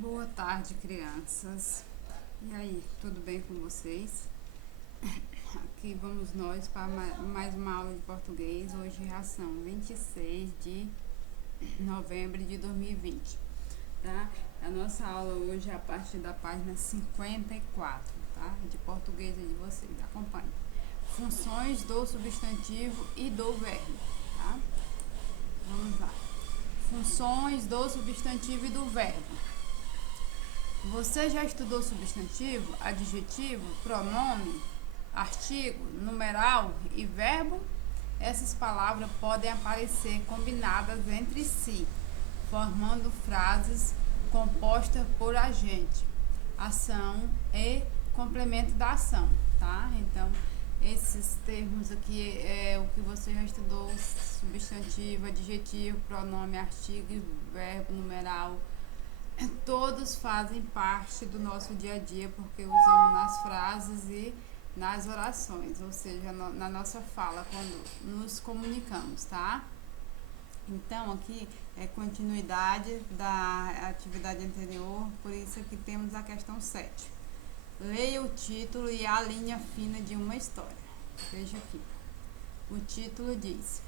Boa tarde, crianças. E aí, tudo bem com vocês? Aqui vamos nós para mais uma aula de português. Hoje já são 26 de novembro de 2020, tá? A nossa aula hoje é a partir da página 54, tá? De português aí de vocês. Acompanhe. Funções do substantivo e do verbo, tá? Vamos lá. Funções do substantivo e do verbo. Você já estudou substantivo, adjetivo, pronome, artigo, numeral e verbo? Essas palavras podem aparecer combinadas entre si, formando frases compostas por agente, ação e complemento da ação, tá? Então, esses termos aqui é o que você já estudou: substantivo, adjetivo, pronome, artigo, verbo, numeral. Todos fazem parte do nosso dia a dia porque usamos nas frases e nas orações, ou seja, na nossa fala, quando nos comunicamos, tá? Então, aqui é continuidade da atividade anterior, por isso aqui temos a questão 7. Leia o título e a linha fina de uma história. Veja aqui. O título diz: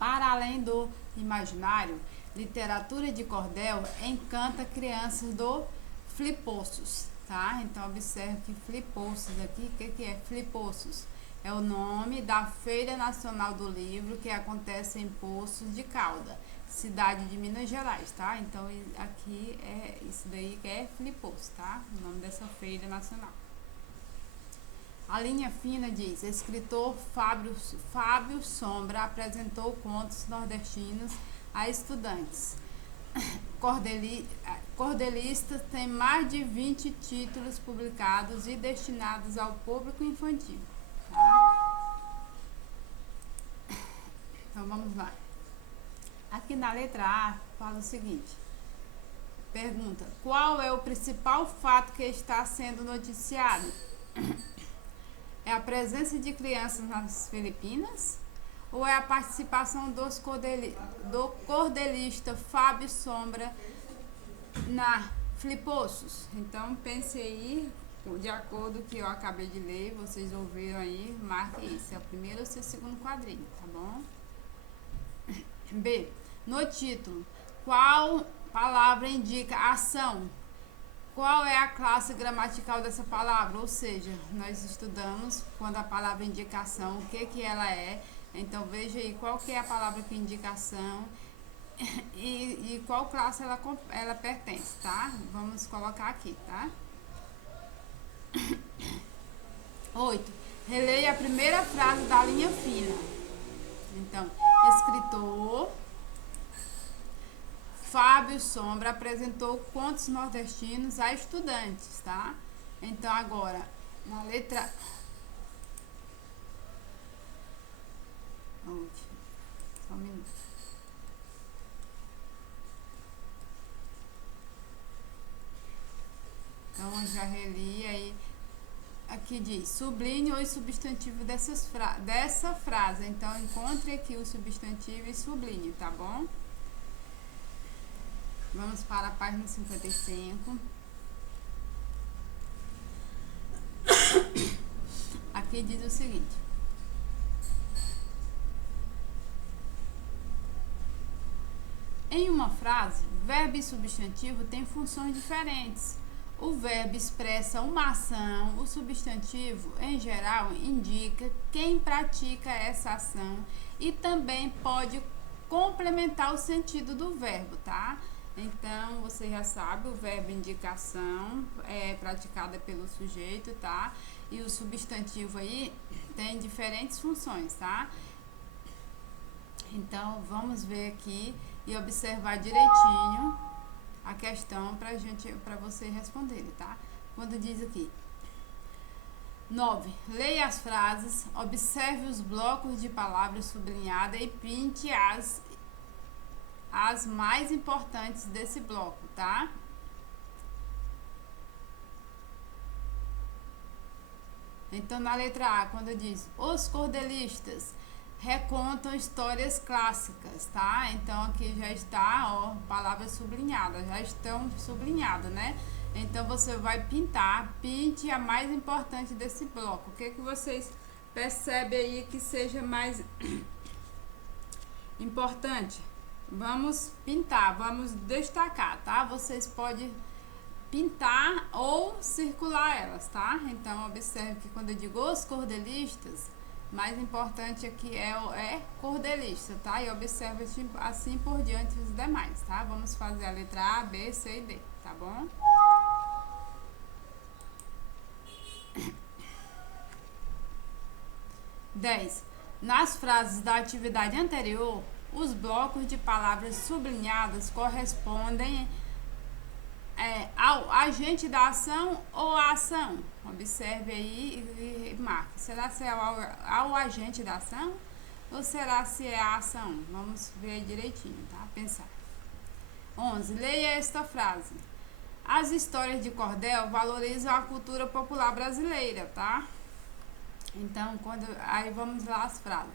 Para além do imaginário, literatura de cordel encanta crianças do Flipoços, tá? Então observe que Flipoços aqui, o que é Flipoços? É o nome da Feira Nacional do Livro que acontece em Poços de Caldas, cidade de Minas Gerais, tá? Então aqui é isso daí que é Flipoços, tá? O nome dessa feira nacional. A linha fina diz: escritor Fábio Sombra apresentou contos nordestinos a estudantes. Cordelista tem mais de 20 títulos publicados e destinados ao público infantil. Tá? Então vamos lá. Aqui na letra A fala o seguinte: pergunta: qual é o principal fato que está sendo noticiado? É a presença de crianças nas Filipinas? Ou é a participação do cordelista Fábio Sombra na Flipoços? Então pense aí, de acordo com o que eu acabei de ler, vocês ouviram aí, marque isso, é o primeiro ou seu segundo quadrinho, tá bom? B. No título, qual palavra indica ação? Qual é a classe gramatical dessa palavra? Ou seja, nós estudamos quando a palavra indicação, o que ela é. Então veja aí qual que é a palavra que indica ação e qual classe ela pertence, tá? Vamos colocar aqui, tá? 8. Releia a primeira frase da linha fina. Então, escritor Fábio Sombra apresentou contos nordestinos a estudantes, tá? Então agora, na letra... Só um minuto. Então eu já reli aí. Aqui diz: sublinhe os substantivos dessa frase. Então encontre aqui o substantivo e sublinhe, tá bom? Vamos para a página 55. Aqui diz o seguinte: em uma frase, verbo e substantivo têm funções diferentes. O verbo expressa uma ação, o substantivo, em geral, indica quem pratica essa ação e também pode complementar o sentido do verbo, tá? Então, você já sabe, o verbo indicação é praticada pelo sujeito, tá? E o substantivo aí tem diferentes funções, tá? Então, vamos ver aqui e observar direitinho a questão para você responder, tá? Quando diz aqui: 9. Leia as frases, observe os blocos de palavras sublinhadas e printe as mais importantes desse bloco, tá? Então, na letra A, quando diz os cordelistas recontam histórias clássicas, tá? Então aqui já está, ó, palavras sublinhadas, já estão sublinhadas, né? Então você vai pintar, pinte a mais importante desse bloco. O que vocês percebem aí que seja mais importante? Vamos pintar, vamos destacar, tá? Vocês podem pintar ou circular elas, tá? Então observe que quando eu digo os cordelistas, mais importante aqui é cordelista, tá? E observe assim por diante os demais, tá? Vamos fazer a letra A, B, C e D, tá bom? Dez. Nas frases da atividade anterior, os blocos de palavras sublinhadas correspondem ao agente da ação ou à ação. Observe aí e marque. Será se é ao agente da ação ou será se é a ação? Vamos ver direitinho, tá? Pensar. 11. Leia esta frase. As histórias de cordel valorizam a cultura popular brasileira, tá? Então, aí vamos lá as frases,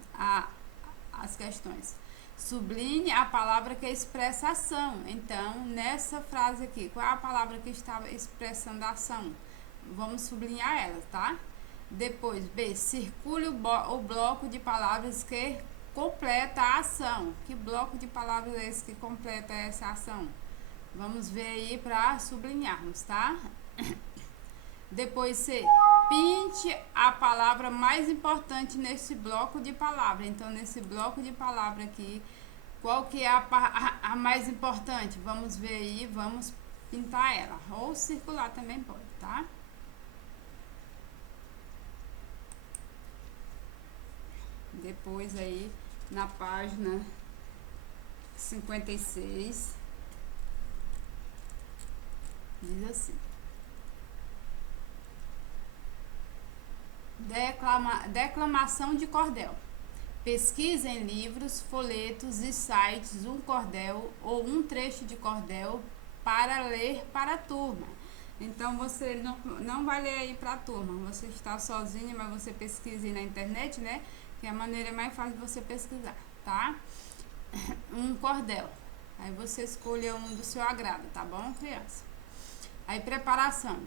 as questões. Sublinhe a palavra que expressa ação. Então, nessa frase aqui, qual é a palavra que estava expressando a ação? Vamos sublinhar ela, tá? Depois, B, circule o bloco de palavras que completa a ação. Que bloco de palavras é esse que completa essa ação? Vamos ver aí para sublinharmos, tá? Depois, C, pinte a palavra mais importante nesse bloco de palavra. Então, nesse bloco de palavra aqui, qual que é a mais importante? Vamos ver aí, vamos pintar ela. Ou circular também pode, tá? Depois aí, na página 56, diz assim. Declamação de cordel. Pesquise em livros, folhetos e sites um cordel ou um trecho de cordel para ler para a turma. Então você não vai ler aí para a turma, você está sozinho, mas você pesquise na internet, né? Que é a maneira mais fácil de você pesquisar, tá? Um cordel. Aí você escolha um do seu agrado, tá bom, criança? Aí preparação.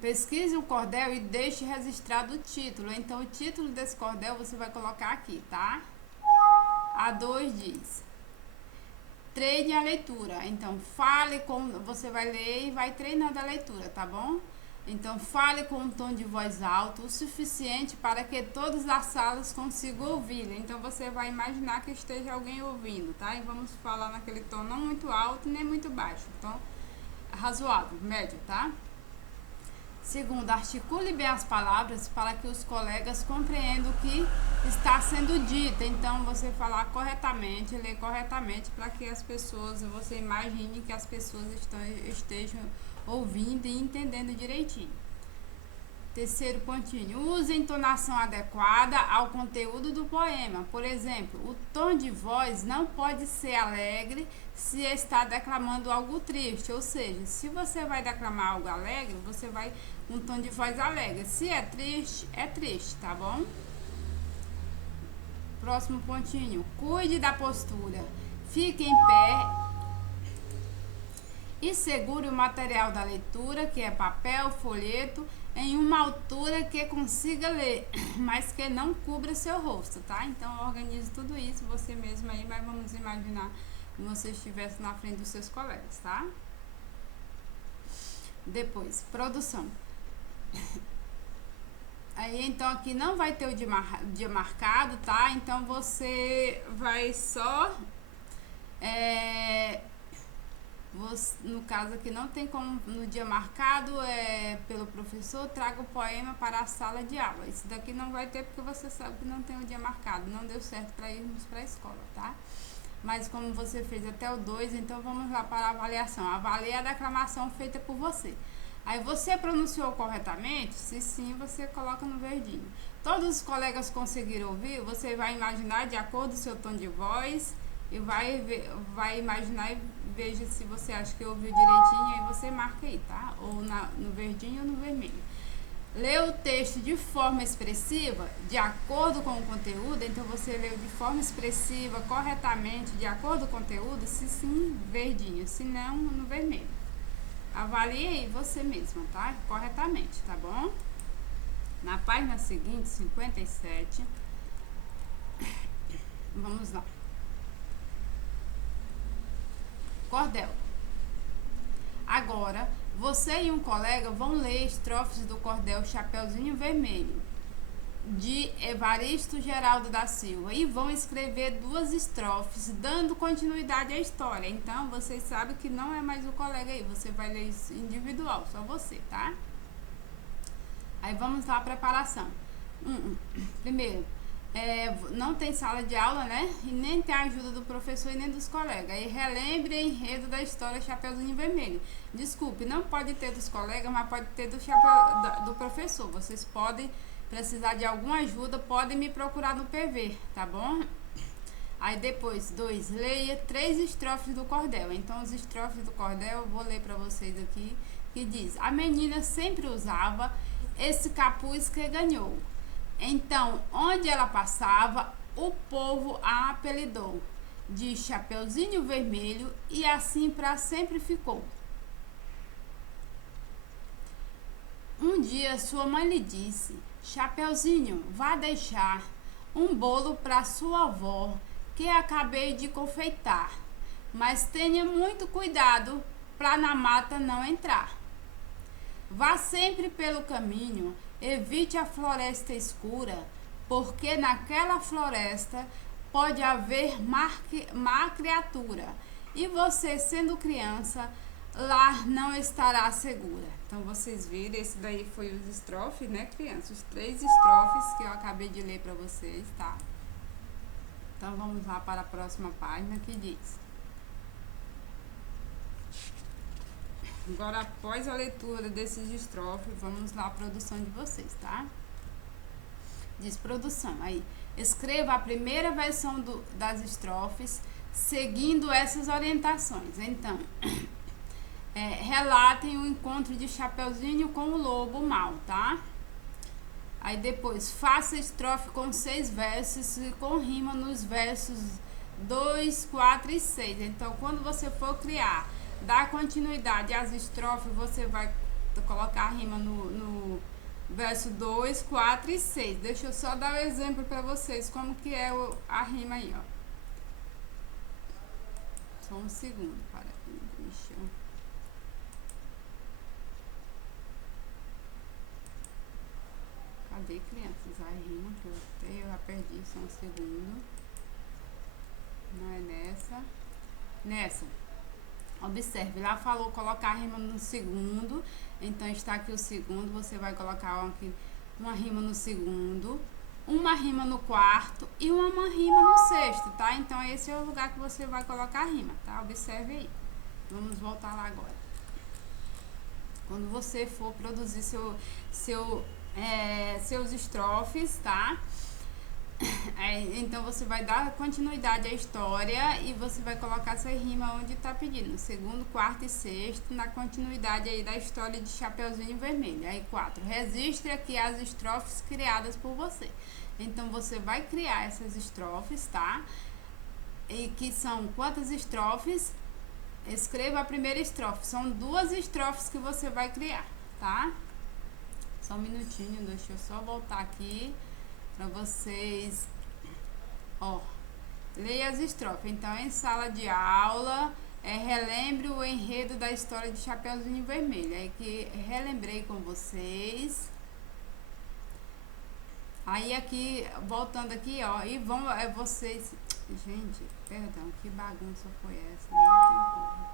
Pesquise o cordel e deixe registrado o título. Então, o título desse cordel você vai colocar aqui, tá? A 2 diz: treine a leitura. Então, você vai ler e vai treinando a leitura, tá bom? Então, fale com um tom de voz alto o suficiente para que todas as salas consigam ouvir. Então, você vai imaginar que esteja alguém ouvindo, tá? E vamos falar naquele tom não muito alto nem muito baixo. Tom razoável, médio, tá? Segundo, articule bem as palavras para que os colegas compreendam o que está sendo dito. Então, você falar corretamente, ler corretamente, para que as pessoas, você imagine que as pessoas estejam ouvindo e entendendo direitinho. Terceiro pontinho, use a entonação adequada ao conteúdo do poema. Por exemplo, o tom de voz não pode ser alegre se está declamando algo triste. Ou seja, se você vai declamar algo alegre, você vai um tom de voz alegre. Se é triste, tá bom? Próximo pontinho, cuide da postura. Fique em pé e segure o material da leitura, que é papel, folheto, em uma altura que consiga ler, mas que não cubra seu rosto, tá? Então, organize tudo isso você mesmo aí, mas vamos imaginar que você estivesse na frente dos seus colegas, tá? Depois, produção. Aí, então, aqui não vai ter o dia marcado, tá? Então, você vai só... no caso aqui não tem como no dia marcado pelo professor, traga o poema para a sala de aula. Isso daqui não vai ter porque você sabe que não tem o dia marcado, não deu certo para irmos para a escola, tá? Mas como você fez até o 2, então vamos lá para a avaliação. Avalie a declamação feita por você. Aí você pronunciou corretamente? Se sim, você coloca no verdinho. Todos os colegas conseguiram ouvir? Você vai imaginar de acordo com o seu tom de voz e vai imaginar e veja se você acha que ouviu direitinho, aí você marca aí, tá? Ou no verdinho ou no vermelho. leu o texto de forma expressiva, de acordo com o conteúdo, então você leu de forma expressiva, corretamente, de acordo com o conteúdo, se sim, verdinho, se não, no vermelho. Avalie aí você mesma, tá? Corretamente, tá bom? Na página seguinte, 57, vamos lá. Cordel. Agora, você e um colega vão ler estrofes do cordel Chapeuzinho Vermelho, de Evaristo Geraldo da Silva, e vão escrever 2 estrofes, dando continuidade à história. Então, vocês sabem que não é mais o colega aí, você vai ler isso individual, só você, tá? Aí vamos lá, a preparação. Primeiro, não tem sala de aula, né? E nem tem a ajuda do professor e nem dos colegas. Aí relembre o enredo da história Chapeuzinho Vermelho. Desculpe, não pode ter dos colegas, mas pode ter do professor. Vocês podem precisar de alguma ajuda, podem me procurar no PV, tá bom? Aí depois, 2, leia 3 estrofes do cordel. Então, os estrofes do cordel eu vou ler para vocês aqui, que diz: a menina sempre usava esse capuz que ganhou. Então, onde ela passava, o povo a apelidou de Chapeuzinho Vermelho, e assim para sempre ficou. Um dia sua mãe lhe disse: Chapeuzinho, vá deixar um bolo para sua avó que acabei de confeitar, mas tenha muito cuidado para na mata não entrar. Vá sempre pelo caminho, evite a floresta escura, porque naquela floresta pode haver má criatura, e você, sendo criança, lá não estará segura. Então vocês viram, esse daí foi os estrofes, né, crianças? Os 3 estrofes que eu acabei de ler para vocês, tá? Então vamos lá para a próxima página, que diz: agora, após a leitura desses estrofes, vamos lá à produção de vocês, tá? Diz produção, aí, escreva a primeira versão das estrofes, seguindo essas orientações. Então, relatem o encontro de Chapeuzinho com o lobo mau, tá? Aí depois, faça a estrofe com 6 versos e com rima nos versos 2, 4 e 6. Então, quando você for criar, dar continuidade às estrofes, você vai colocar a rima no verso 2, 4 e 6. Deixa eu só dar um exemplo para vocês como que é a rima aí, ó. Só um segundo, para aqui, deixa eu... Cadê, crianças? A rima que eu já perdi, só um segundo. Não é nessa. Nessa. Observe, lá falou colocar a rima no segundo. Então está aqui o segundo. Você vai colocar aqui uma rima no segundo, uma rima no quarto e uma rima no sexto, tá? Então esse é o lugar que você vai colocar a rima, tá? Observe aí. Vamos voltar lá agora. Quando você for produzir seus estrofes, tá? Então você vai dar continuidade à história e você vai colocar essa rima onde está pedindo, segundo, quarto e sexto, na continuidade aí da história de Chapeuzinho Vermelho. Aí 4, registre aqui as estrofes criadas por você. Então você vai criar essas estrofes, tá? E que são quantas estrofes? Escreva a primeira estrofe. São 2 estrofes que você vai criar, tá? Só um minutinho, deixa eu só voltar aqui para vocês. Ó, leia as estrofes. Então, em sala de aula, relembre o enredo da história de Chapeuzinho Vermelho. Aí que relembrei com vocês. Aí aqui, voltando aqui, ó, e vão vocês... Gente, perdão, que bagunça foi essa? Não tem como.